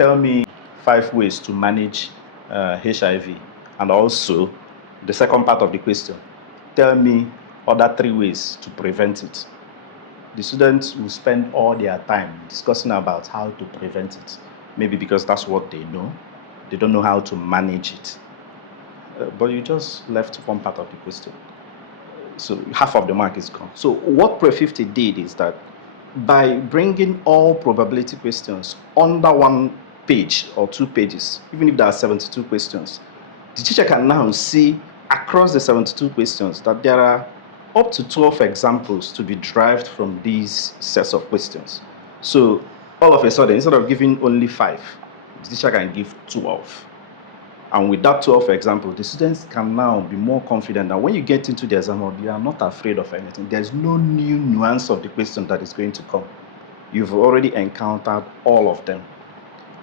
tell me 5 ways to manage HIV. And also, the second part of the question, tell me other 3 ways to prevent it. The students will spend all their time discussing about how to prevent it. Maybe because that's what they know. They don't know how to manage it. But you just left one part of the question. So half of the mark is gone. So what Pre 50 did is that by bringing all probability questions under one page or 2 pages, even if there are 72 questions, the teacher can now see across the 72 questions that there are up to 12 examples to be derived from these sets of questions. So all of a sudden, instead of giving only 5, the teacher can give 12. And with that 12 examples, the students can now be more confident that when you get into the exam, you are not afraid of anything. There's no new nuance of the question that is going to come. You've already encountered all of them.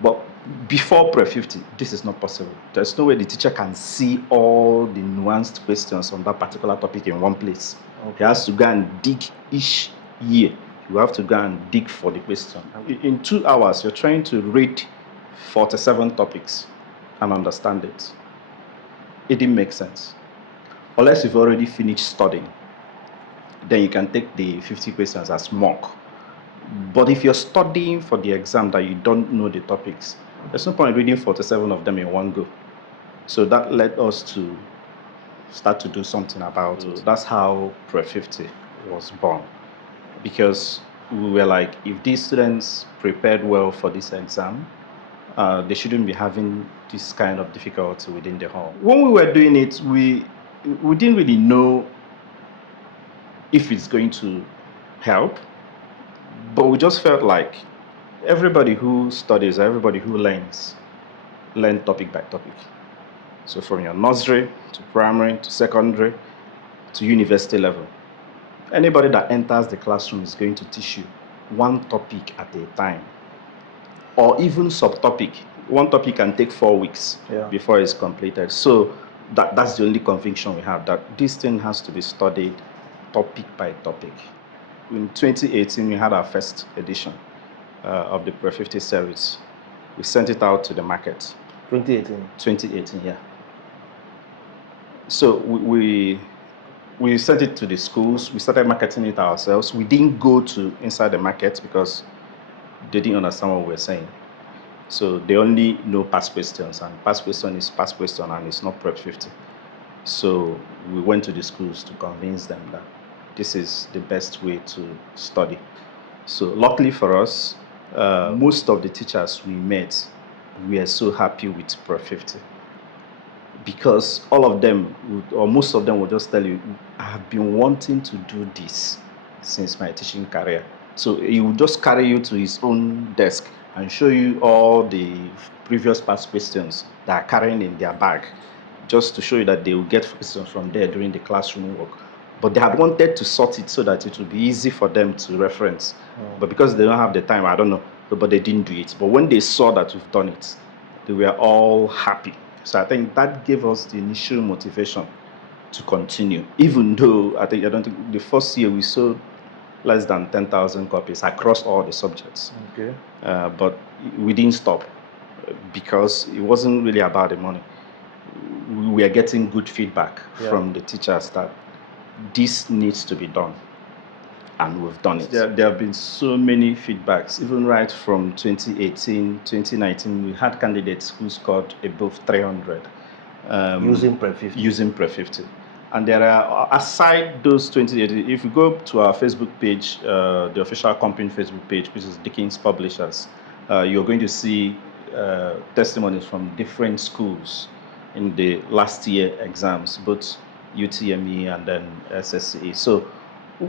But before Pre 50, this is not possible. There's no way the teacher can see all the nuanced questions on that particular topic in one place. Okay. He has to go and dig each year. You have to go and dig for the question. In 2 hours, you're trying to read 47 topics and understand it. It didn't make sense. Unless you've already finished studying, then you can take the 50 questions as mock. But if you're studying for the exam that you don't know the topics, there's no point reading 47 of them in one go. So that led us to start to do something about it. That's how Pre 50 was born. Because we were like, if these students prepared well for this exam, they shouldn't be having this kind of difficulty within the hall. When we were doing it, we didn't really know if it's going to help, but we just felt like everybody who studies, everybody who learn topic by topic. So from your nursery to primary to secondary to university level, anybody that enters the classroom is going to teach you one topic at a time, or even subtopic. One topic can take 4 weeks before it's completed. So that's the only conviction we have, that this thing has to be studied topic by topic. In 2018, we had our first edition of the Pre 50 series. We sent it out to the market. 2018, yeah. So we sent it to the schools. We started marketing it ourselves. We didn't go to inside the market because they didn't understand what we were saying. So they only know past questions, and past question is past question, and it's not Pre 50. So we went to the schools to convince them that this is the best way to study. So luckily for us, most of the teachers we met were so happy with Pre 50, because all of them, or most of them, will just tell you, I have been wanting to do this since my teaching career. So he will just carry you to his own desk and show you all the previous past questions that are carrying in their bag, just to show you that they will get questions from there during the classroom work. But they had wanted to sort it so that it would be easy for them to reference. But because they don't have the time, I don't know, but they didn't do it. But when they saw that we've done it, they were all happy. So I think that gave us the initial motivation to continue, even though I don't think the first year we sold less than 10,000 copies across all the subjects. Okay. But we didn't stop because it wasn't really about the money. We were getting good feedback from the teachers that this needs to be done, and we've done it. There have been so many feedbacks, even right from 2018, 2019, we had candidates who scored above 300. Using Pre 50. Using Pre 50. And there are, aside those 2018, if you go to our Facebook page, the official company Facebook page, which is Dickens Publishers, you're going to see testimonies from different schools in the last year exams, both UTME and then SSCE. So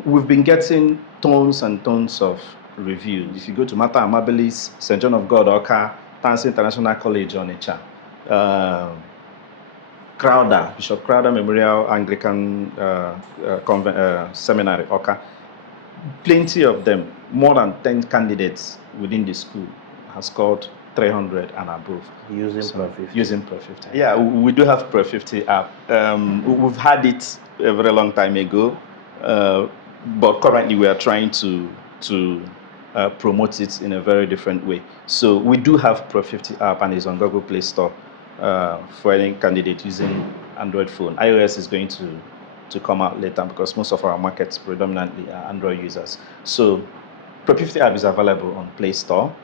we've been getting tons and tons of reviews. If you go to Mata Amabilis, St. John of God, Oka, Tansi International College, Onitsha, Crowder, Bishop Crowder Memorial Anglican Seminary, Oka, plenty of them, more than 10 candidates within the school have scored 300 and above. Using Pre 50. Yeah, we do have Pre 50 app. We've had it a very long time ago, but currently we are trying to promote it in a very different way. So we do have Pro 50 app, and it's on Google Play Store for any candidate using Android phone. iOS is going to come out later because most of our markets predominantly are Android users. So Pro 50 app is available on Play Store,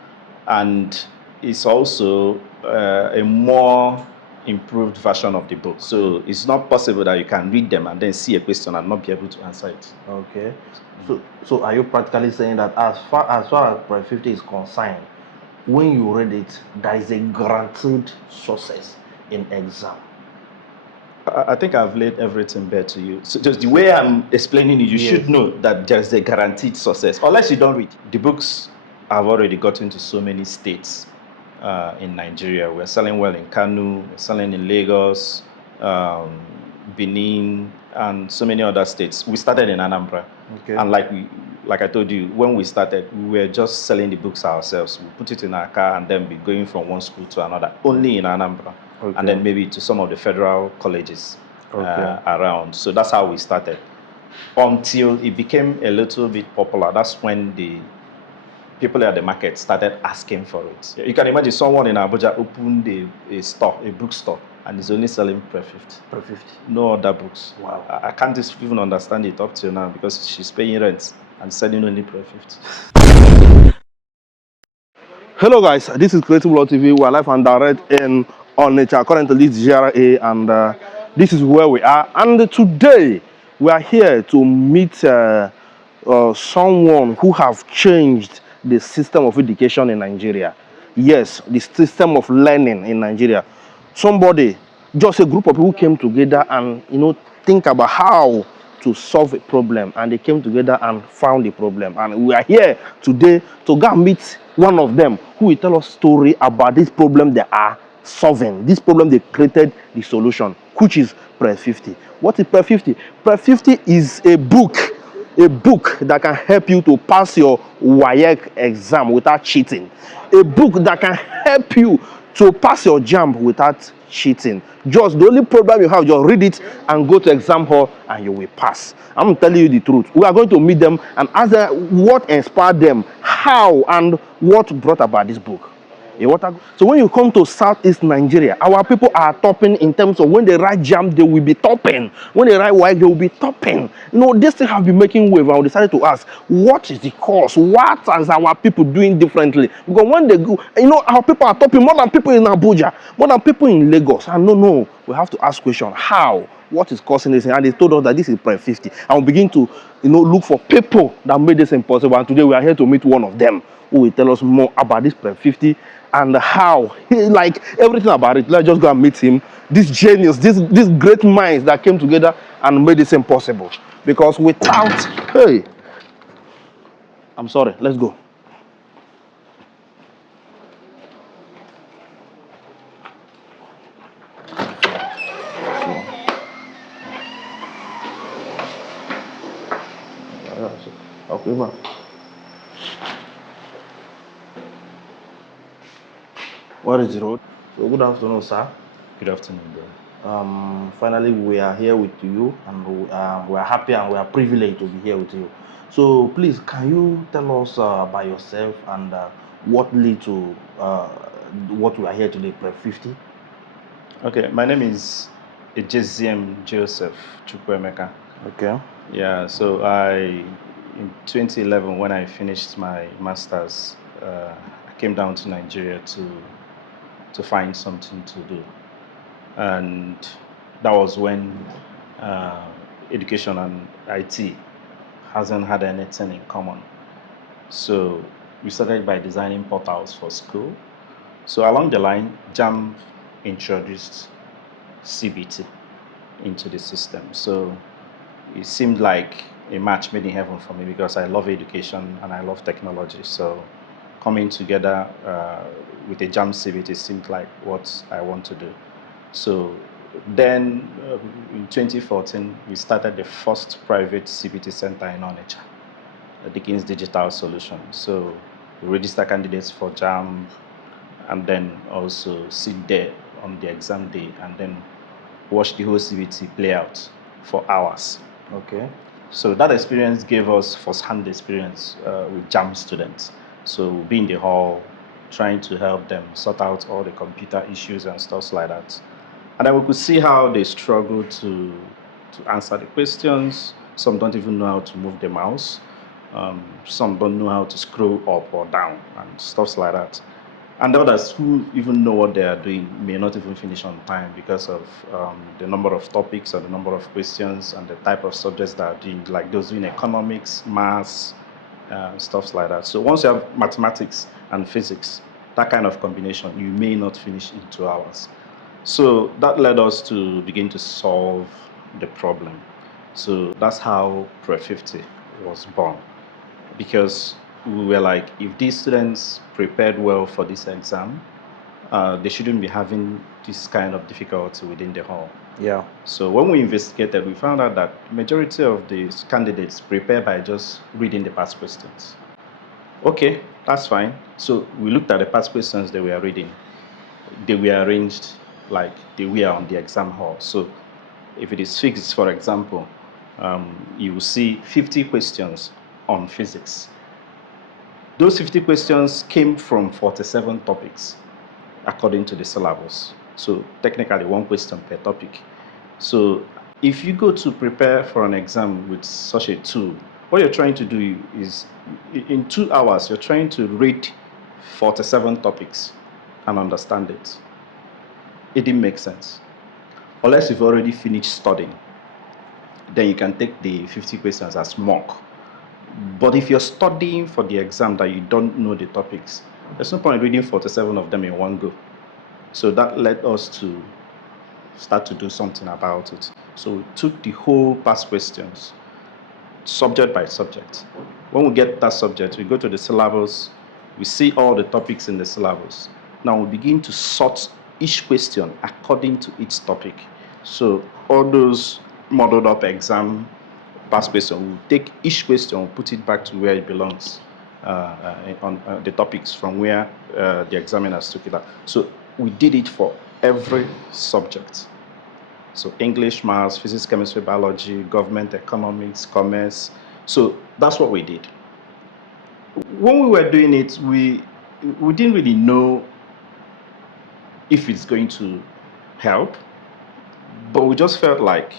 and it's also a more improved version of the book. So it's not possible that you can read them and then see a question and not be able to answer it. Okay. So are you practically saying that as far as Pro 50 is concerned, when you read it, there is a guaranteed success in exam? I think I've laid everything bare to you. So just the way I'm explaining it, you should know that there's a guaranteed success, unless you don't read. The books have already gotten to so many states in Nigeria. We're selling well in Kano, we're selling in Lagos, Benin, and so many other states. We started in Anambra. Okay. And like I told you, when we started, we were just selling the books ourselves. We put it in our car and then be going from one school to another, only in Anambra. Okay. And then maybe to some of the federal colleges around. So that's how we started. Until it became a little bit popular. That's when the people at the market started asking for it. You can imagine someone in Abuja opened a store, a bookstore, and is only selling Pro 50. Pro 50. No other books. Wow. I can't even understand it up till now because she's paying rent and selling only Pro 50. Hello guys, this is Creative Law TV. We are live and direct in Onitsha. Currently it's GRA, and this is where we are. And today we are here to meet someone who have changed the system of education in Nigeria. Yes, the system of learning in Nigeria. Somebody, just a group of people came together and think about how to solve a problem, and they came together and found the problem. And we are here today to go and meet one of them who will tell us story about this problem they are solving, this problem they created the solution, which is Pro 50. What is Pro 50? Pro 50 is a book that can help you to pass your WAEC exam without cheating, a book that can help you to pass your JAMB without cheating. Just the only problem you have, just read it and go to exam hall and you will pass. I'm telling you the truth. We are going to meet them and ask them what inspired them, how, and what brought about this book. So when you come to Southeast Nigeria, our people are topping in terms of when they write JAMB, they will be topping. When they write WAEC, they will be topping. This thing have been making wave, and we decided to ask, what is the cause? What is our people doing differently? Because when they go, our people are topping more than people in Abuja, more than people in Lagos. And no, we have to ask question, how? What is causing this? And they told us that this is Pro 50. And we begin to, look for people that made this impossible. And today we are here to meet one of them who will tell us more about this Pro 50 and how, like everything about it. Let's just go and meet him. This genius, these great minds that came together and made this impossible. Because without, I'm sorry, let's go. Okay, man. What is the road? So good afternoon, sir. Good afternoon, bro. Finally, we are here with you, and we are happy and we are privileged to be here with you. So please, can you tell us about yourself and what led to what we are here today, Pro 50? Okay, my name is JZM Joseph Chukwemeka. Okay. Yeah, so in 2011, when I finished my master's, I came down to Nigeria to find something to do. And that was when education and IT hasn't had anything in common. So we started by designing portals for school. So along the line, JAMB introduced CBT into the system. So it seemed like a match made in heaven for me because I love education and I love technology. So coming together with a JAMB CBT seemed like what I want to do. So then in 2014, we started the first private CBT center in Onitsha, Dickens Digital Solution. So we register candidates for JAMB and then also sit there on the exam day and then watch the whole CBT play out for hours. Okay. So that experience gave us first-hand experience with JAMB students. So we'll be in the hall trying to help them sort out all the computer issues and stuff like that. And then we could see how they struggle to answer the questions. Some don't even know how to move the mouse. Some don't know how to scroll up or down and stuff like that. And others who even know what they are doing may not even finish on time because of the number of topics and the number of questions and the type of subjects that are doing, like those doing economics, maths, stuff like that. So once you have mathematics and physics, that kind of combination, you may not finish in 2 hours. So that led us to begin to solve the problem. So that's how Pre 50 was born, because we were like, if these students prepared well for this exam, they shouldn't be having this kind of difficulty within the hall. Yeah. So when we investigated, we found out that majority of these candidates prepare by just reading the past questions. Okay, that's fine. So we looked at the past questions they were reading. They were arranged like they were on the exam hall. So if it is physics, for example, you will see 50 questions on physics. Those 50 questions came from 47 topics according to the syllabus. So technically 1 question per topic. So if you go to prepare for an exam with such a tool, what you're trying to do is in 2 hours, you're trying to read 47 topics and understand it. It didn't make sense. Unless you've already finished studying, then you can take the 50 questions as mock. But if you're studying for the exam that you don't know the topics, there's no point reading 47 of them in one go. So that led us to start to do something about it. So we took the whole past questions, subject by subject. When we get that subject, we go to the syllabus, we see all the topics in the syllabus. Now we begin to sort each question according to its topic. So all those modeled up exam past question, we'll take each question, we'll put it back to where it belongs on the topics from where the examiners took it out. So we did it for every subject. So English, maths, physics, chemistry, biology, government, economics, commerce. So that's what we did. When we were doing it, we didn't really know if it's going to help, but we just felt like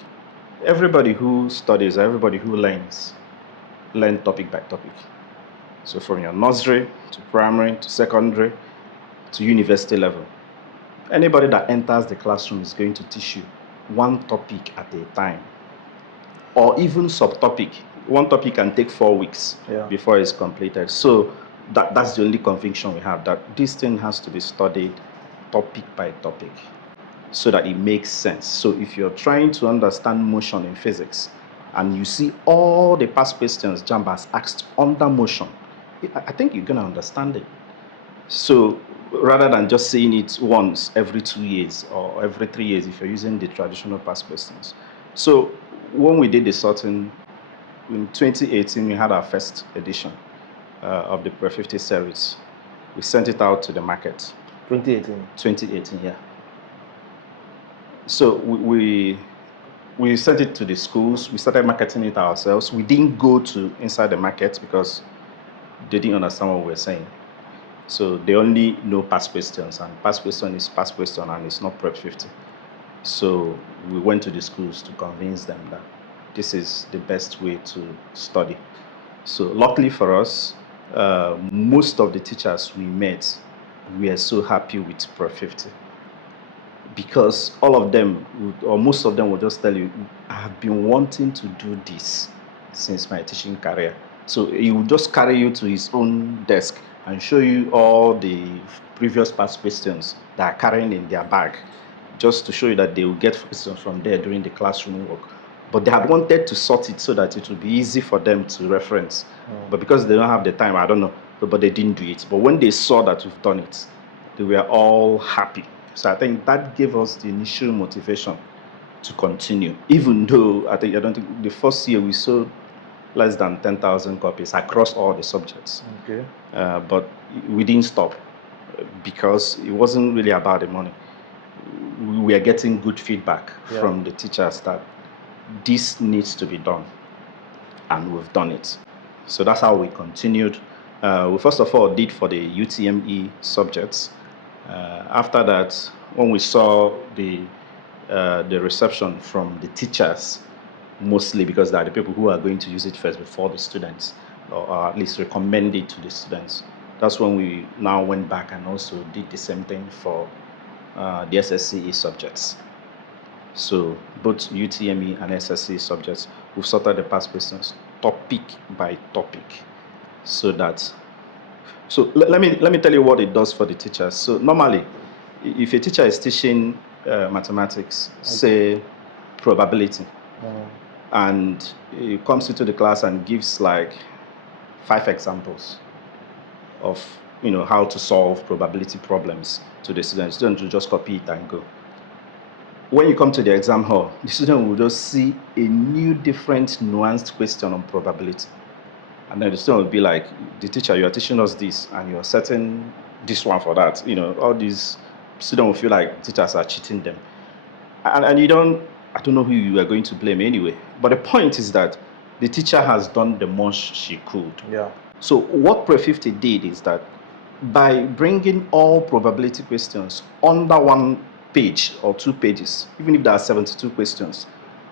everybody who studies, everybody who learn topic by topic. So from your nursery to primary to secondary to university level, anybody that enters the classroom is going to teach you 1 topic at a time, or even subtopic. 1 topic can take 4 weeks before it's completed. So that's the only conviction we have, that this thing has to be studied topic by topic so that it makes sense. So if you're trying to understand motion in physics and you see all the past questions JAMB has asked under motion, I think you're going to understand it. So rather than just saying it once every 2 years or every 3 years if you're using the traditional past questions. So when we did the sorting in 2018, we had our first edition of the Pre 50 series. We sent it out to the market. 2018, yeah. So we sent it to the schools. We started marketing it ourselves. We didn't go to inside the market because they didn't understand what we were saying. So they only know past questions, and past question is past question, and it's not Prep 50. So we went to the schools to convince them that this is the best way to study. So luckily for us, most of the teachers we met were so happy with Prep 50, because all of them, or most of them, will just tell you, I have been wanting to do this since my teaching career. So he will just carry you to his own desk and show you all the previous past questions that are carrying in their bag, just to show you that they will get questions from there during the classroom work. But they had wanted to sort it so that it would be easy for them to reference. But because they don't have the time, I don't know, but they didn't do it. But when they saw that we've done it, they were all happy. So I think that gave us the initial motivation to continue, even though I don't think the first year we sold less than 10,000 copies across all the subjects. Okay. But we didn't stop because it wasn't really about the money. We were getting good feedback from the teachers that this needs to be done, and we've done it. So that's how we continued. We first of all did for the UTME subjects. After that, when we saw the reception from the teachers, mostly because they are the people who are going to use it first before the students, or at least recommend it to the students. That's when we now went back and also did the same thing for the SSCE subjects. So both UTME and SSCE subjects, we've sorted the past questions topic by topic, so that. So let me tell you what it does for the teachers. So normally, if a teacher is teaching mathematics, say probability, and he comes into the class and gives like 5 examples of how to solve probability problems to the students will just copy it and go. When you come to the exam hall, the student will just see a new, different, nuanced question on probability. And then the student will be like, the teacher, you are teaching us this, and you are setting this one for that. All these students will feel like teachers are cheating them. And I don't know who you are going to blame anyway. But the point is that the teacher has done the most she could. Yeah. So what Prep 50 did is that by bringing all probability questions under one page or 2 pages, even if there are 72 questions,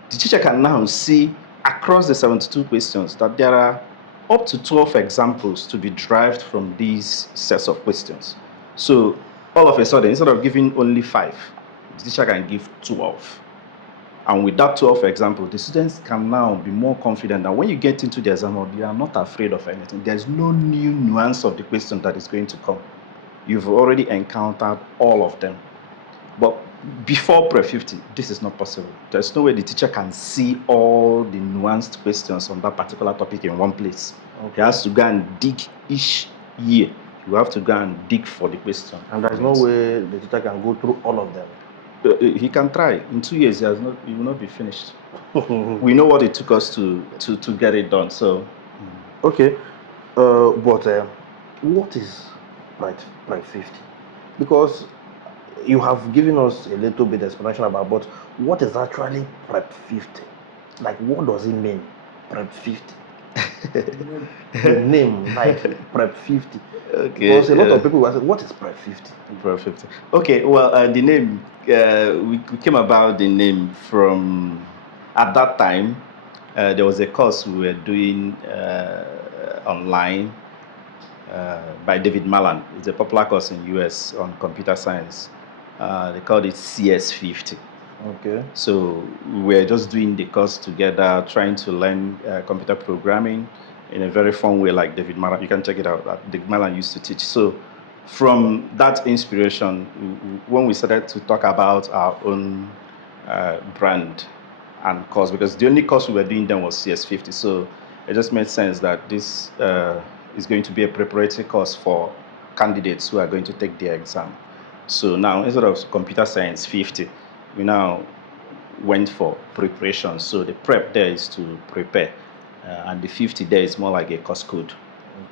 the teacher can now see across the 72 questions that there are up to 12 examples to be derived from these sets of questions. So all of a sudden, instead of giving only 5, the teacher can give 12. And with that 12 examples, the students can now be more confident that when you get into the exam, you are not afraid of anything. There's no new nuance of the question that is going to come. You've already encountered all of them. But before Prep 50, this is not possible. There's no way the teacher can see all the nuanced questions on that particular topic in one place. Okay. He has to go and dig each year. You have to go and dig for the question. And there's no way the teacher can go through all of them. He can try. In 2 years, he will not be finished. We know what it took us to get it done. So, okay, but what is Prep 50? Because you have given us a little bit explanation about, but what is actually Prep 50? Like, what does it mean, Prep 50? The name, like Prep 50. Okay. Because a lot of people will say, what is Prep 50? Prep 50. Okay, well, the name, we came about the name from, at that time, there was a course we were doing online by David Malan. It's a popular course in US on computer science. They called it CS50. Okay. So we were just doing the course together, trying to learn computer programming in a very fun way, like David Malan. You can check it out. David Malan used to teach. So from that inspiration, when we started to talk about our own brand and course, because the only course we were doing then was CS50, so it just made sense that this is going to be a preparatory course for candidates who are going to take their exam. So now, instead of computer science 50, we now went for preparation. So the prep there is to prepare, and the 50 there is more like a course code.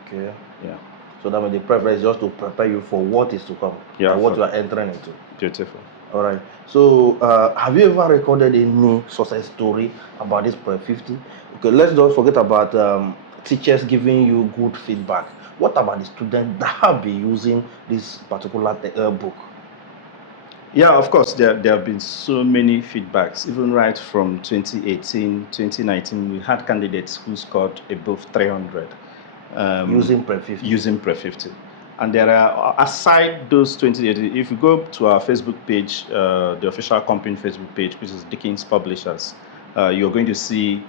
Okay. Yeah. So that means the prep is just to prepare you for what is to come. Yeah. What you are entering into. Beautiful. All right. So have you ever recorded any success story about this Prep 50? Okay, let's don't forget about teachers giving you good feedback. What about the students that have been using this particular book? Yeah, of course, there have been so many feedbacks. Even right from 2018, 2019, we had candidates who scored above 300. Using Prep 50. Using Prep 50. And there are, aside those 2018, if you go to our Facebook page, the official company Facebook page, which is Dickens Publishers, you're going to see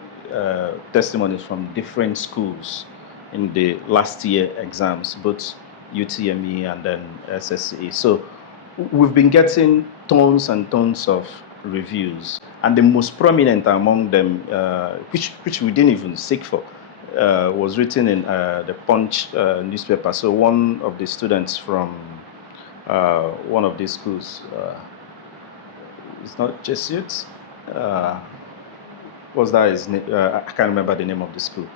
testimonies from different schools in the last year exams, both UTME and then SSCE. So we've been getting tons and tons of reviews, and the most prominent among them, which we didn't even seek for, was written in the Punch newspaper. So one of the students from one of these schools, it's not Jesuits, what's that his name? I can't remember the name of the school.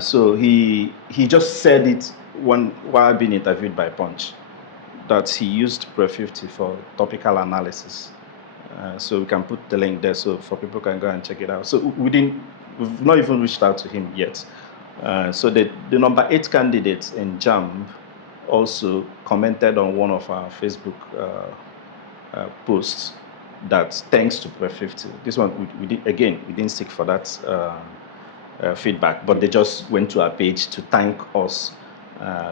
So he just said it while being interviewed by Punch, that he used Prep 50 for topical analysis. So we can put the link there so for people can go and check it out. So we've not even reached out to him yet. So the number 8 candidates in JAMB also commented on one of our Facebook posts that thanks to Prep 50. This one, we didn't seek for that feedback, but they just went to our page to thank us.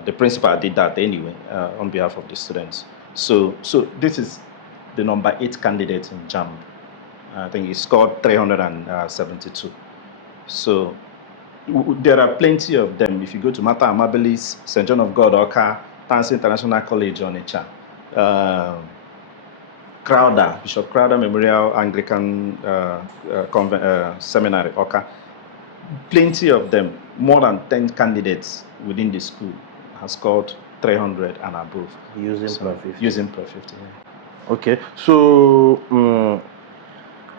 The principal did that anyway on behalf of the students. So this is the number 8 candidate in JAMB. I think he scored 372. So there are plenty of them. If you go to Mata Amabilis, St. John of God, Oka, Tansi International College, Onitsha, Crowder, Bishop Crowder Memorial Anglican Seminary, Oka. Plenty of them, more than 10 candidates within the school have scored 300 and above. Using Prep 50. Using Prep 50. Yeah. Okay, so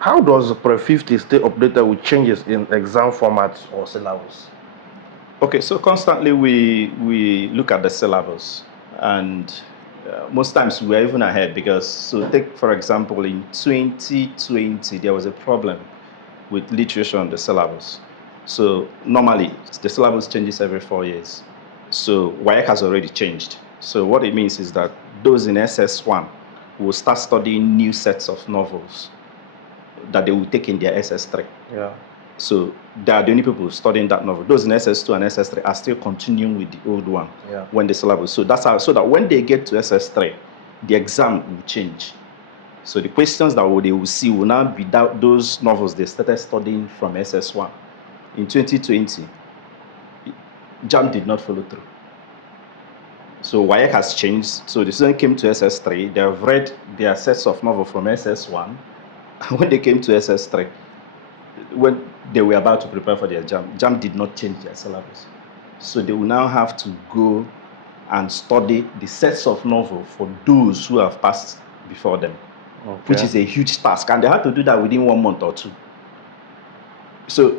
how does Prep 50 stay updated with changes in exam formats or syllabus? Okay, so constantly we look at the syllabus, and most times we're even ahead because, so take for example, in 2020 there was a problem with literature on the syllabus. So normally the syllabus changes every 4 years. So WAEC has already changed. So what it means is that those in SS1 will start studying new sets of novels that they will take in their SS3. Yeah. So they are the only people studying that novel. Those in SS2 and SS3 are still continuing with the old one when the syllabus. So that's how, so that when they get to SS3, the exam will change. So the questions that they will see will now be those novels they started studying from SS1. In 2020, JAMB did not follow through. So WAEC has changed. So the student came to SS3, they have read their sets of novels from SS1. When they came to SS3, when they were about to prepare for their JAMB did not change their syllabus. So they will now have to go and study the sets of novels for those who have passed before them, which is a huge task. And they had to do that within 1 month or 2. So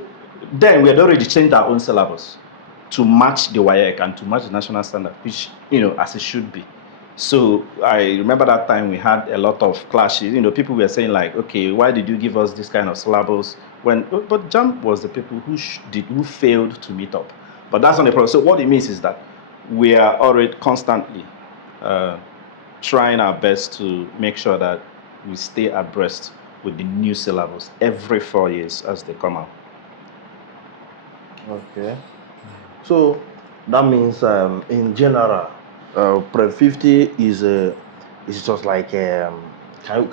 then we had already changed our own syllabus to match the WAEC and to match the national standard, which, as it should be. So I remember that time we had a lot of clashes. People were saying like, okay, why did you give us this kind of syllabus? But JAMB was the people who failed to meet up. But that's not the problem. So what it means is that we are already constantly trying our best to make sure that we stay abreast with the new syllabus every 4 years as they come out. Okay. So that means in general, Prep 50 is just like can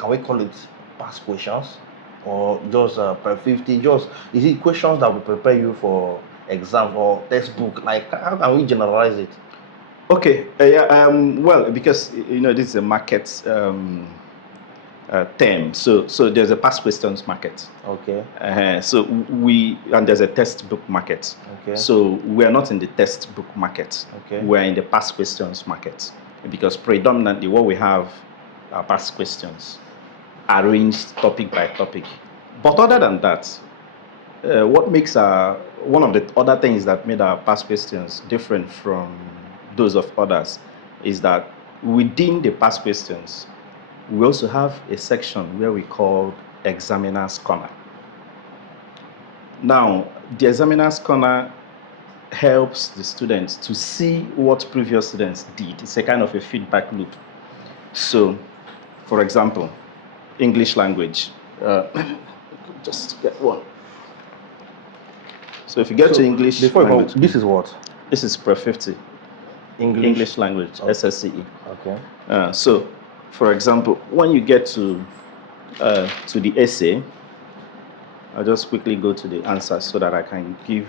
we call it past questions, or just Prep 50? Just is it questions that will prepare you for exam or textbook? Like how can we generalize it? Okay. Well, because this is a market term, so there's a past questions market. Okay. And there's a textbook market. Okay. So we are not in the textbook market. Okay. We're in the past questions market, because predominantly what we have are past questions arranged topic by topic. But other than that, what makes one of the other things that made our past questions different from those of others is that within the past questions, we also have a section where we call Examiner's Corner. Now, the Examiner's Corner helps the students to see what previous students did. It's a kind of a feedback loop. So, for example, English language. Just get one. So if you get to English language, this is what? This is Prep 50. English language, okay. SSCE. Okay. So, for example, when you get to the essay, I'll just quickly go to the answers so that I can give.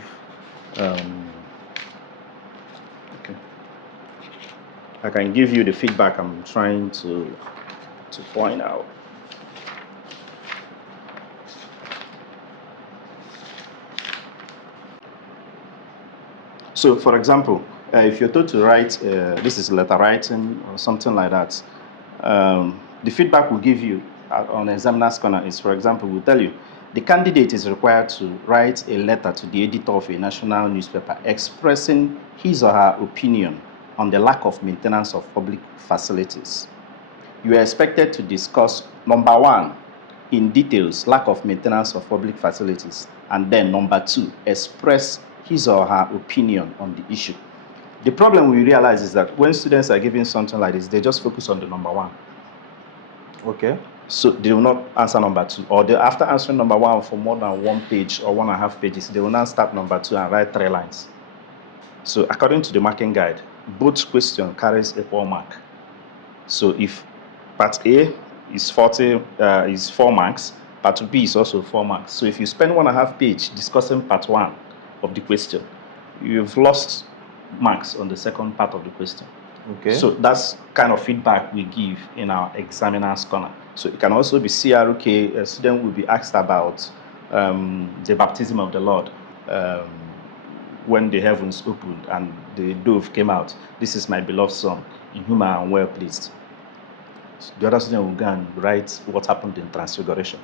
I can give you the feedback I'm trying to point out. So, for example, if you're told to write, this is letter writing or something like that, the feedback we'll give you on Examiner's Corner is, for example, we'll tell you, the candidate is required to write a letter to the editor of a national newspaper expressing his or her opinion on the lack of maintenance of public facilities. You are expected to discuss, number 1, in details, lack of maintenance of public facilities, and then number 2, express his or her opinion on the issue. The problem we realize is that when students are given something like this, they just focus on the number one. Okay. So they will not answer number two. Or after answering number one for more than 1 page or 1.5 pages, they will now start number two and write 3 lines. So according to the marking guide, both question carries equal mark. So if part A is 4 marks, part B is also 4 marks. So if you spend 1.5 page discussing part 1 of the question, you've lost marks on the second part of the question. Okay. So that's kind of feedback we give in our examiner's corner. So it can also be CRK. A student will be asked about the baptism of the Lord when the heavens opened and the dove came out. This is my beloved son, in whom I am well pleased. So the other student will go and write what happened in Transfiguration,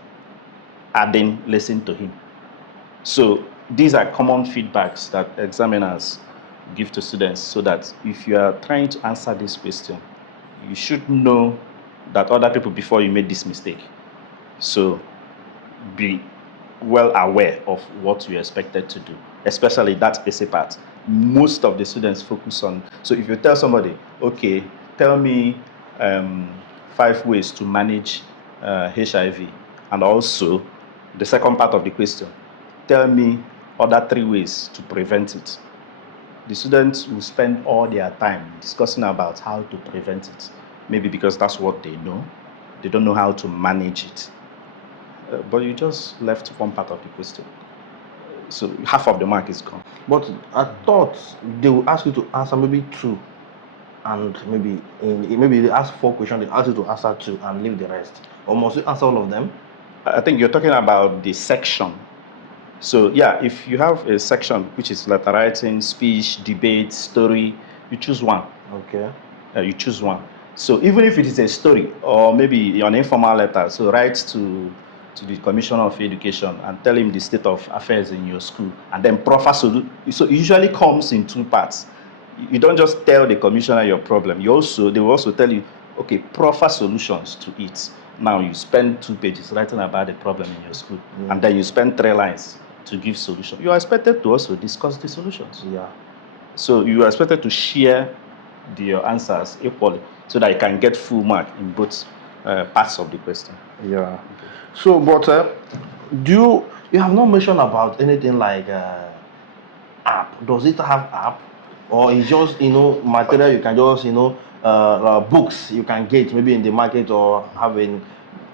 adding listen to him. So these are common feedbacks that examiners give to students, so that if you are trying to answer this question, you should know that other people before you made this mistake. So be well aware of what you're expected to do, especially that essay part. Most of the students focus on, so if you tell somebody, okay, tell me 5 ways to manage HIV, and also the second part of the question, tell me other 3 ways to prevent it. The students will spend all their time discussing about how to prevent it. Maybe because that's what they know. They don't know how to manage it. But you just left one part of the question. So half of the mark is gone. But I thought they will ask you to answer maybe 2, and maybe they ask 4 questions, they ask you to answer 2 and leave the rest. Or must you answer all of them? I think you're talking about the section. So yeah, if you have a section which is letter writing, speech, debate, story, you choose one. Okay. You choose one. So even if it is a story or maybe an informal letter, so write to the Commissioner of Education and tell him the state of affairs in your school, and then proffer solution. So it usually comes in 2 parts. You don't just tell the commissioner your problem. They will also tell you, okay, proffer solutions to it. Now you spend 2 pages writing about the problem in your school, and then you spend 3 lines to give solution. You are expected to also discuss the solutions. Yeah. So you are expected to share your answers equally, so that you can get full mark in both parts of the question. Yeah. So, but you have not mentioned about anything like app? Does it have app, or is just material you can just books you can get maybe in the market or having?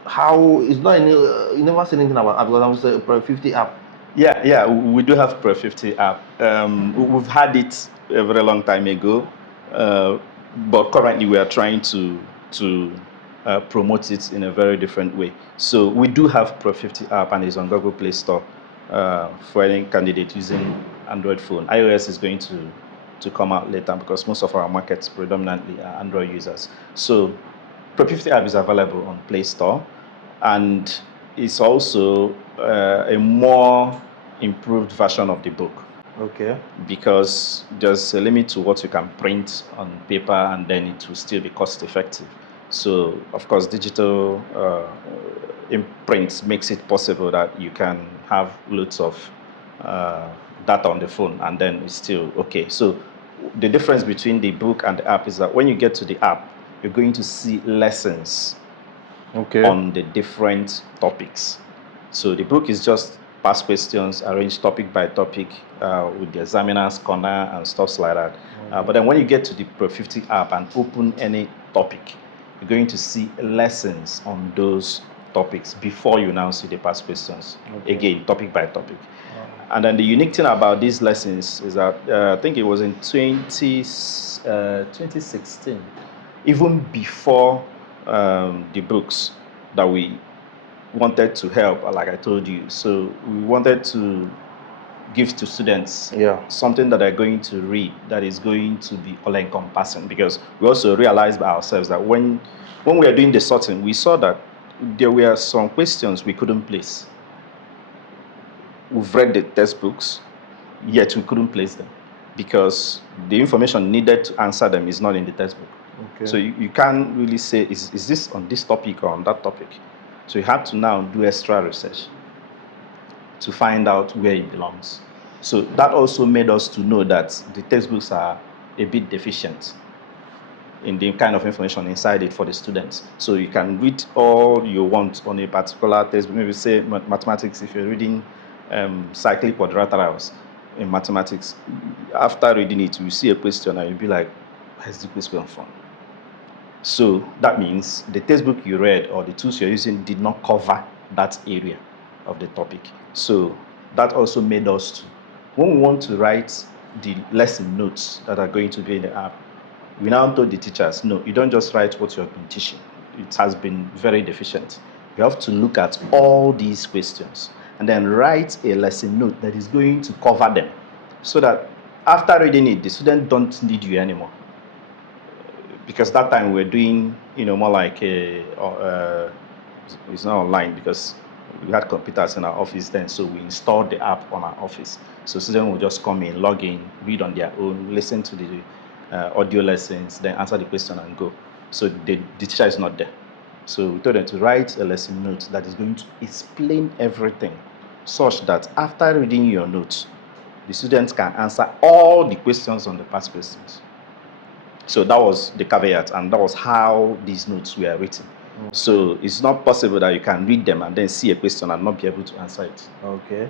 How it's not any, you never seen anything about app, because I'm saying Pro 50 app. Yeah, we do have Pro 50 app. We've had it a very long time ago, but currently we are trying to promote it in a very different way. So we do have Pro 50 app, and it's on Google Play Store for any candidate using Android phone. iOS is going to come out later, because most of our markets predominantly are Android users. So Pro 50 app is available on Play Store, and it's also a more improved version of the book. Okay. Because there's a limit to what you can print on paper, and then it will still be cost effective. So of course digital imprint makes it possible that you can have loads of data on the phone, and then it's still okay. So the difference between the book and the app is that when you get to the app, you're going to see lessons on the different topics. So the book is just past questions arranged topic by topic with the examiner's corner and stuff like that. But then when you get to the Pro 50 app and open any topic, you're going to see lessons on those topics before you now see the past questions. Again, topic by topic. And then the unique thing about these lessons is that I think it was in 2016, even before the books, that we wanted to help, like I told you. So we wanted to give to students something that they're going to read that is going to be all-encompassing, because we also realized by ourselves that when we are doing the sorting, we saw that there were some questions we couldn't place. We've read the textbooks, yet we couldn't place them because the information needed to answer them is not in the textbook. So you can't really say, is this on this topic or on that topic? So you have to now do extra research to find out where it belongs. So that also made us to know that the textbooks are a bit deficient in the kind of information inside it for the students. So you can read all you want on a particular textbook. Maybe say mathematics, if you're reading cyclic quadrilaterals in mathematics, after reading it, you see a question and you'll be like, where's the question from? So that means the textbook you read or the tools you're using did not cover that area of the topic. So that also made us to, when we want to write the lesson notes that are going to be in the app, we now told the teachers, no, you don't just write what you have been teaching. It has been very deficient. You have to look at all these questions and then write a lesson note that is going to cover them, so that after reading it, the student don't need you anymore. Because that time we're doing, more like it's not online because we had computers in our office then, so we installed the app on our office. So students will just come in, log in, read on their own, listen to the audio lessons, then answer the question and go. So the teacher is not there. So we told them to write a lesson note that is going to explain everything, such that after reading your notes, the students can answer all the questions on the past questions. So that was the caveat, and that was how these notes were written. Okay. So it's not possible that you can read them and then see a question and not be able to answer it. Okay.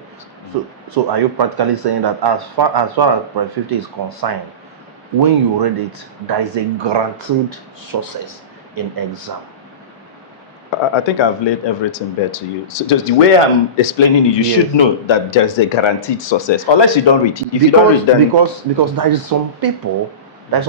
So are you practically saying that as far as Prep 50 is concerned, when you read it, there is a guaranteed success in exam? I think I've laid everything bare to you. So just the way I'm explaining it, you should know that there's a guaranteed success, unless you don't read. If you don't read, then because there is some people. Let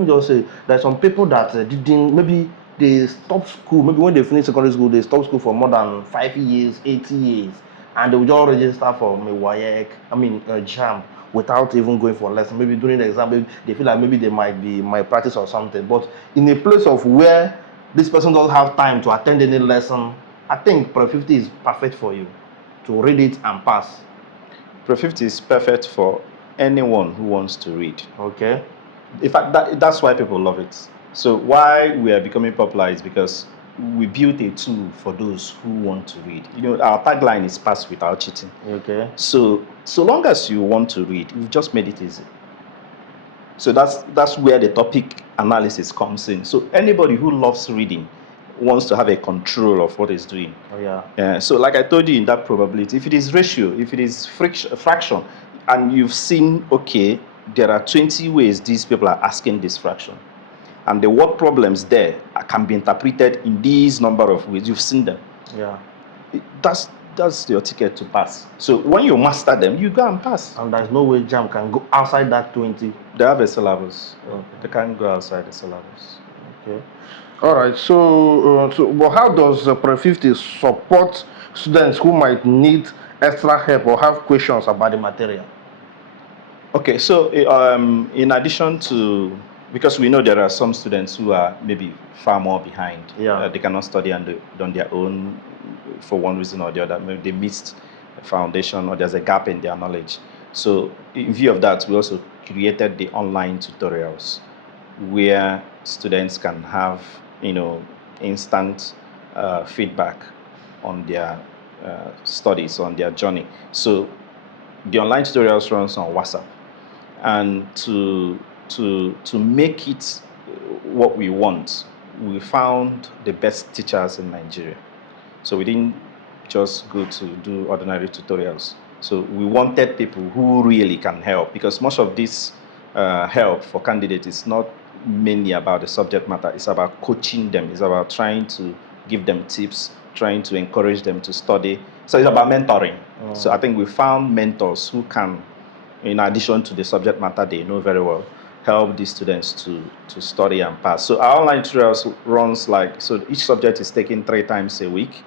me just say, there's some people that didn't, maybe they stopped school. Maybe when they finish secondary school, they stopped school for more than 5 years, 80 years, and they will just register for JAMB without even going for a lesson. Maybe during the exam, maybe they feel like maybe they might practice or something. But in a place of where this person doesn't have time to attend any lesson, I think Prep 50 is perfect for you to read it and pass. Prep 50 is perfect for anyone who wants to read. Okay. In fact, that's why people love it. So why we are becoming popular is because we built a tool for those who want to read. Our tagline is pass without cheating. Okay. So long as you want to read, we've just made it easy. So that's where the topic analysis comes in. So anybody who loves reading wants to have a control of what he's doing. Oh, yeah. So like I told you in that probability, if it is ratio, if it is fraction, and you've seen, okay, there are 20 ways these people are asking this fraction, and the word problems there can be interpreted in these number of ways. You've seen them. Yeah. That's your ticket to pass. So when you master them, you go and pass. And there's no way JAMB can go outside that 20. They have a syllabus. Okay. They can't go outside the syllabus. Okay. All right. So but how does Prep 50 support students who might need extra help or have questions about the material? Okay. So in addition to, because we know there are some students who are maybe far more behind. Yeah. They cannot study on their own for one reason or the other. Maybe they missed a foundation or there's a gap in their knowledge. So in view of that, we also created the online tutorials where students can have, instant feedback on their studies, on their journey. So the online tutorials runs on WhatsApp, and to make it what we want, we found the best teachers in Nigeria. So we didn't just go to do ordinary tutorials. So we wanted people who really can help, because most of this help for candidates is not mainly about the subject matter. It's about coaching them. It's about trying to give them tips, trying to encourage them to study. So it's about mentoring. So I think we found mentors who can, in addition to the subject matter they know very well, help these students to study and pass. So our online tutorials runs so each subject is taken 3 times a week,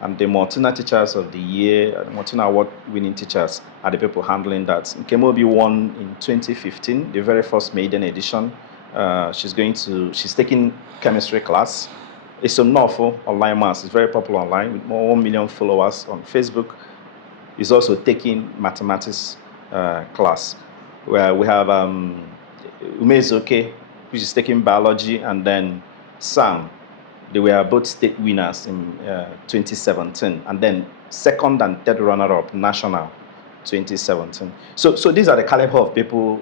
and the Martina Teachers of the Year, Martina Award-winning teachers are the people handling that. Nkemobi won in 2015, the very first maiden edition. She's taking chemistry class. It's a novel online maths. It's very popular online with more 1 million followers on Facebook. Is also taking mathematics class, where we have Umezoke, which is taking biology, and then Sam. They were both state winners in 2017, and then second and third runner-up national 2017. So these are the caliber of people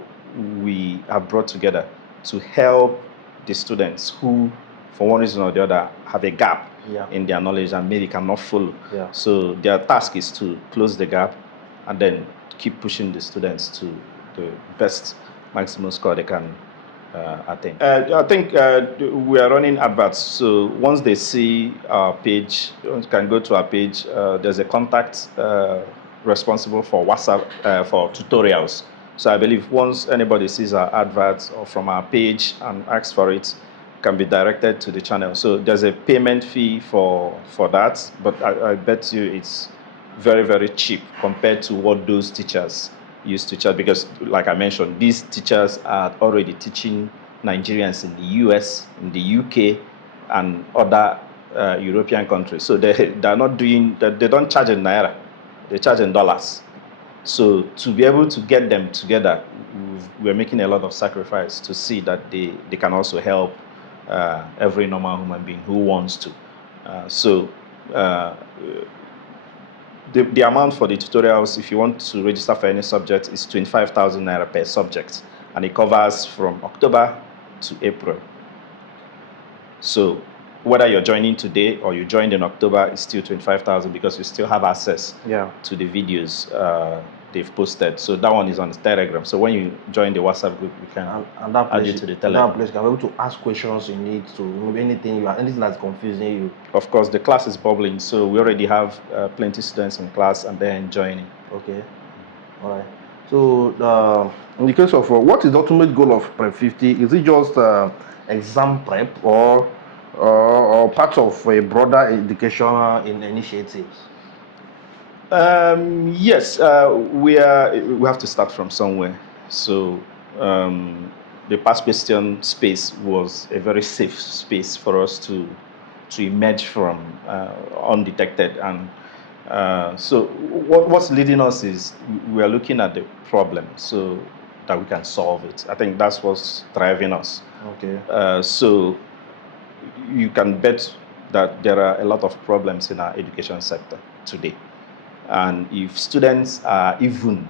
we have brought together to help the students who, for one reason or the other, have a gap in their knowledge and maybe cannot follow. So their task is to close the gap and then keep pushing the students to the best maximum score they can attain. I think we are running adverts. So once they see our page, you can go to our page. There's a contact responsible for WhatsApp for tutorials. So I believe once anybody sees our adverts or from our page and asks for it, can be directed to the channel. So there's a payment fee for that, but I bet you it's very, very cheap compared to what those teachers used to charge, because like I mentioned, these teachers are already teaching Nigerians in the US, in the UK, and other European countries. So they're not doing, they don't charge in Naira, they charge in dollars. So to be able to get them together, we're making a lot of sacrifice to see that they can also help every normal human being who wants to. The amount for the tutorials, if you want to register for any subject, is 25,000 Naira per subject, and it covers from October to April. So whether you're joining today or you joined in October, it's still 25,000 because you still have access to the videos they've posted. So that one is on the Telegram. So when you join the WhatsApp group, we can add you to the Telegram. That place can be able to ask questions you need to, anything that's confusing you. Of course, the class is bubbling, so we already have plenty of students in class and they're enjoying it. Okay, all right. So in the case of what is the ultimate goal of Prep 50? Is it just exam prep or part of a broader educational initiatives? Yes, we have to start from somewhere. So the past question space was a very safe space for us to emerge from undetected. And so what's leading us is we are looking at the problem so that we can solve it. I think that's what's driving us. Okay. So you can bet that there are a lot of problems in our education sector today. And if students are even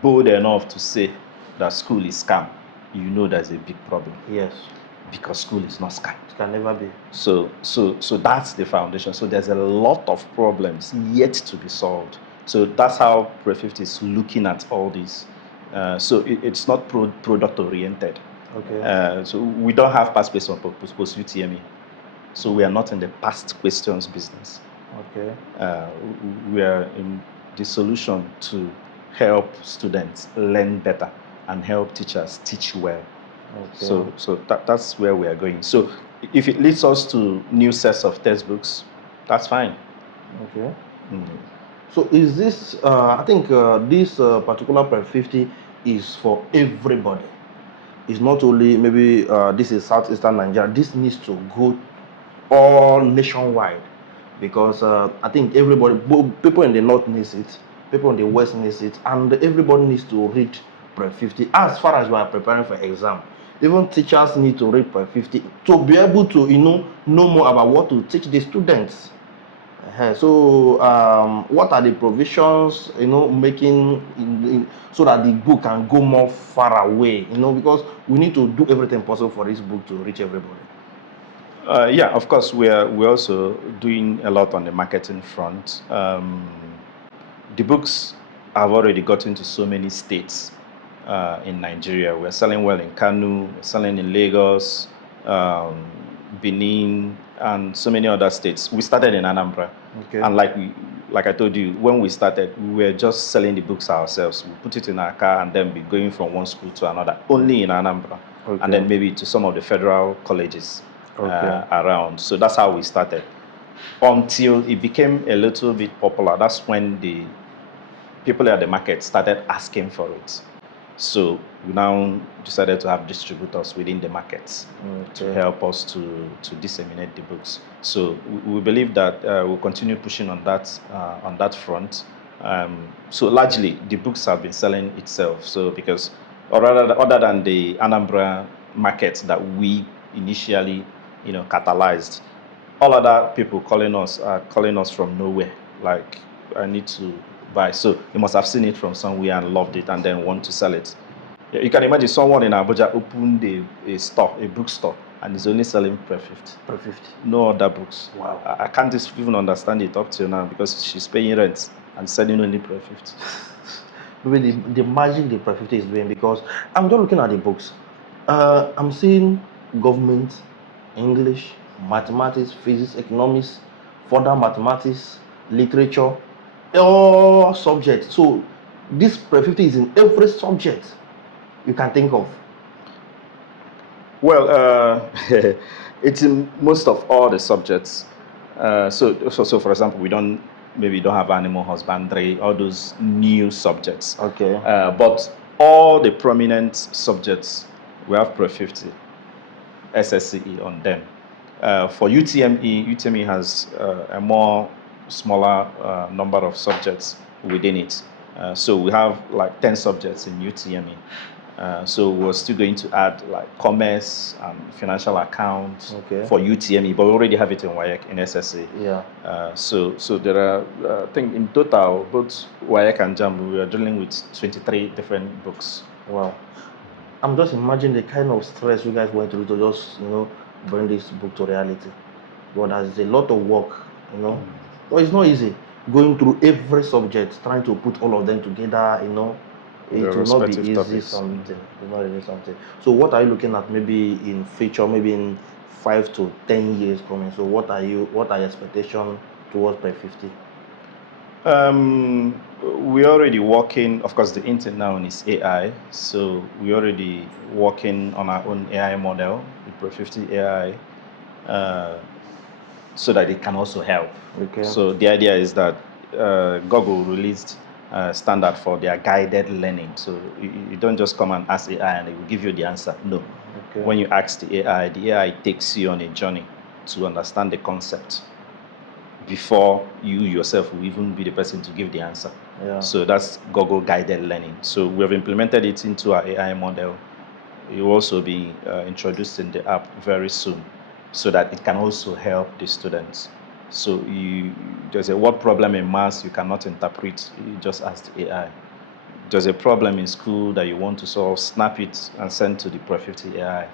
bold enough to say that school is scam, you know there's a big problem. Yes. Because school is not scam. It can never be. So that's the foundation. So there's a lot of problems yet to be solved. So that's how Prep 50 is looking at all this. So it's not product oriented. Okay. So we don't have past questions for post UTME. So we are not in the past questions business. Okay. We are in the solution to help students learn better and help teachers teach well. Okay. So that's where we are going. So if it leads us to new sets of textbooks, that's fine. Okay. Mm-hmm. So is this, I think this particular Prep 50 is for everybody. It's not only maybe this is Southeastern Nigeria. This needs to go all nationwide. Because I think everybody, people in the north needs it, people in the west needs it, and everybody needs to read Prep 50 as far as you are preparing for exam. Even teachers need to read Prep 50 to be able to, know more about what to teach the students. So what are the provisions, making so that the book can go more far away, because we need to do everything possible for this book to reach everybody. Yeah, of course, we're also doing a lot on the marketing front. The books have already gotten to so many states in Nigeria. We're selling well in Kano, we're selling in Lagos, Benin, and so many other states. We started in Anambra. Okay. And like I told you, when we started, we were just selling the books ourselves. We put it in our car and then be going from one school to another, only in Anambra. Okay. And then maybe to some of the federal colleges. Okay. Around. So that's how we started. Until it became a little bit popular, that's when the people at the market started asking for it. So we now decided to have distributors within the markets to help us to disseminate the books. So we believe that we'll continue pushing on that front. So largely the books have been selling itself. So because other than the Anambra market that we initially catalyzed, all other people calling us from nowhere. Like, I need to buy. So he must have seen it from somewhere and loved it and then want to sell it. You can imagine someone in Abuja opened a store, a bookstore, and is only selling per 50. Per 50. No other books. Wow. I can't even understand it up till now because she's paying rent and selling only per 50. Maybe the magic the per 50 is doing, because I'm just looking at the books. I'm seeing government, English, mathematics, physics, economics, further mathematics, literature, all subjects. So this per 50 is in every subject you can think of. Well, it's in most of all the subjects. So for example, we don't have animal husbandry, all those new subjects. Okay. But all the prominent subjects, we have Pro 50 SSCE on them. For UTME has a more smaller number of subjects within it. So we have like 10 subjects in UTME. So we're still going to add like commerce and financial accounts for UTME, but we already have it in WAEC, in SSA. Yeah. So there are, I think in total, both WAEC and JAMB, we are dealing with 23 different books. Wow. I'm just imagining the kind of stress you guys went through to just, bring this book to reality. But there's a lot of work, But it's not easy going through every subject, trying to put all of them together, It will not be easy. Something. It's not really something. So what are you looking at maybe in future, maybe in 5 to 10 years coming? So what are your expectations towards per 50? We're already working, of course, the intent now is AI. So we're already working on our own AI model, the Pro 50 AI, so that it can also help. Okay. So the idea is that Google released standard for their guided learning. So you don't just come and ask AI and it will give you the answer. No. Okay. When you ask the AI takes you on a journey to understand the concept before you yourself will even be the person to give the answer. Yeah. So that's Google guided learning. So we have implemented it into our AI model. It will also be introduced in the app very soon so that it can also help the students. So there's a word problem in maths you cannot interpret, you just ask the AI. There's a problem in school that you want to solve, snap it and send to the Pro 50 AI.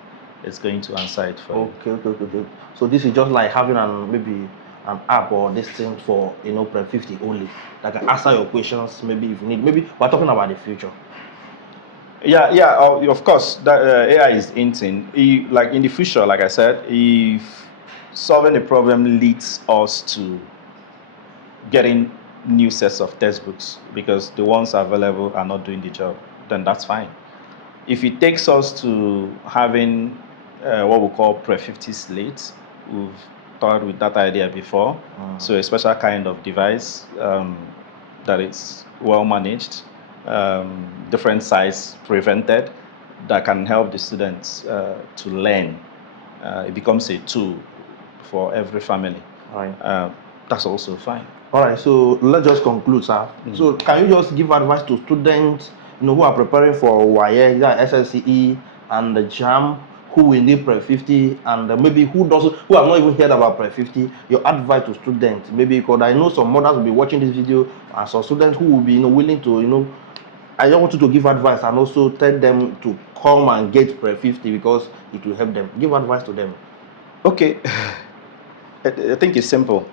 It's going to answer it for you. Okay. So this is just like having maybe an app or this thing for Pro 50 only that can answer your questions maybe if you need. Maybe we're talking about the future. Yeah. Of course, that AI is hinting. Like in the future, like I said, if solving a problem leads us to getting new sets of textbooks because the ones available are not doing the job, then that's fine. If it takes us to having what we call Pro 50 slates, we've thought with that idea before. So a special kind of device that is well managed, different size prevented, that can help the students to learn. It becomes a tool for every family. Right. That's also fine. All right, so let's just conclude, sir. So can you just give advice to students, who are preparing for WAEC, SSCE, and the JAMB, who will need Pre 50, and maybe who have not even heard about Pre 50? Your advice to students, maybe because I know some mothers will be watching this video, and some students who will be, willing to, I just want you to give advice and also tell them to come and get Pre 50 because it will help them. Give advice to them. Okay, I think it's simple.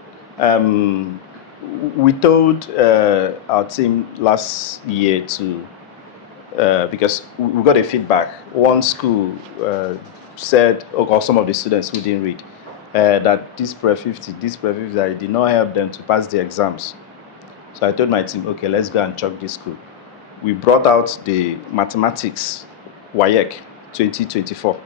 We told our team last year to, because we got a feedback. One school said, or some of the students who didn't read, that this Pre 50, that did not help them to pass the exams. So I told my team, okay, let's go and check this school. We brought out the mathematics WAEC 2024.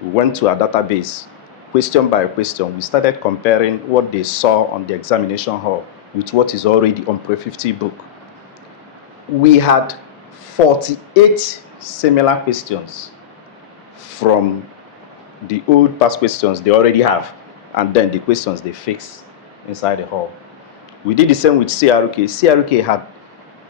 We went to our database, question by question. We started comparing what they saw on the examination hall with what is already on Pre 50 book. We had 48 similar questions from the old past questions they already have, and then the questions they fix inside the hall. We did the same with CRK. CRK had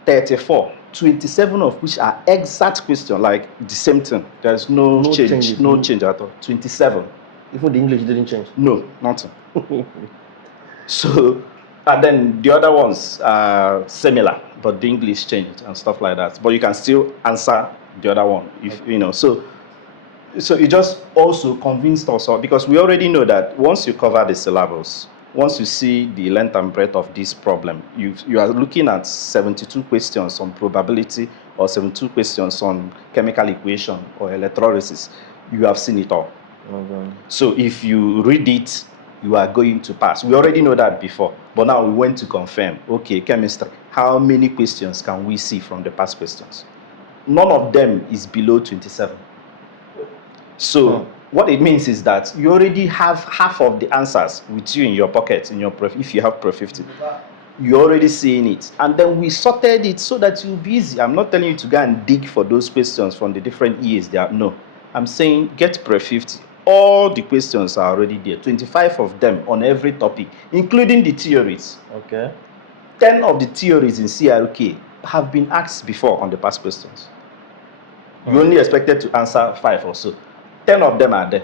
34, 27 of which are exact questions, like the same thing. There's no change, no change at all. 27. Even the English didn't change? No, nothing. So And then the other ones are similar, but the English changed and stuff like that. But you can still answer the other one, if you know. So it just also convinced us, because we already know that once you cover the syllables, once you see the length and breadth of this problem, you are looking at 72 questions on probability or 72 questions on chemical equation or electrolysis. You have seen it all. Okay. So if you read it, you are going to pass. We already know that before, but now we went to confirm. Okay, chemistry, how many questions can we see from the past questions? None of them is below 27. So what it means is that you already have half of the answers with you in your pocket, in your if you have Pro 50. You're already seeing it. And then we sorted it so that you'll be easy. I'm not telling you to go and dig for those questions from the different years there. No. I'm saying get Pro 50. All the questions are already there. 25 of them on every topic, including the theories. Okay. 10 of the theories in CRK have been asked before on the past questions. You only expected to answer 5 or so. 10 of them are there.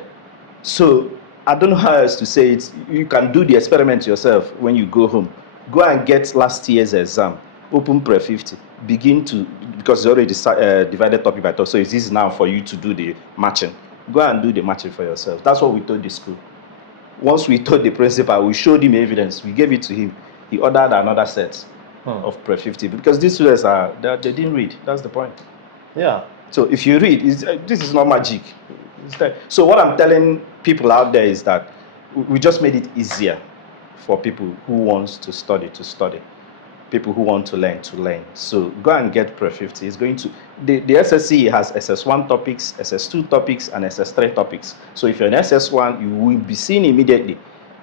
So I don't know how else to say it. You can do the experiment yourself when you go home. Go and get last year's exam. Open Pre 50. Begin to, because you already divided topic by topic, so it's easy now for you to do the matching. Go and do the matching for yourself. That's what we told the school. Once we told the principal, we showed him evidence. We gave it to him. He ordered another set of Pre 50 because these students they didn't read. That's the point. Yeah. So if you read, this is not magic. So what I'm telling people out there is that we just made it easier for people who wants to study, people who want to learn. So go and get Pre 50. It's going to, the SSC has SS1 topics, SS2 topics, and SS3 topics. So if you're in SS1, you will be seeing immediately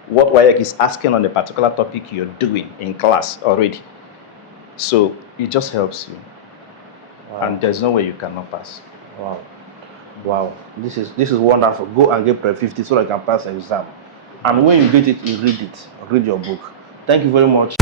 what WAEC is asking on the particular topic you're doing in class already. So it just helps you. Wow. And there's no way you cannot pass. Wow. This is wonderful. Go and get Pre 50 so that you can pass the exam. And when you get it, you read it. Read your book. Thank you very much.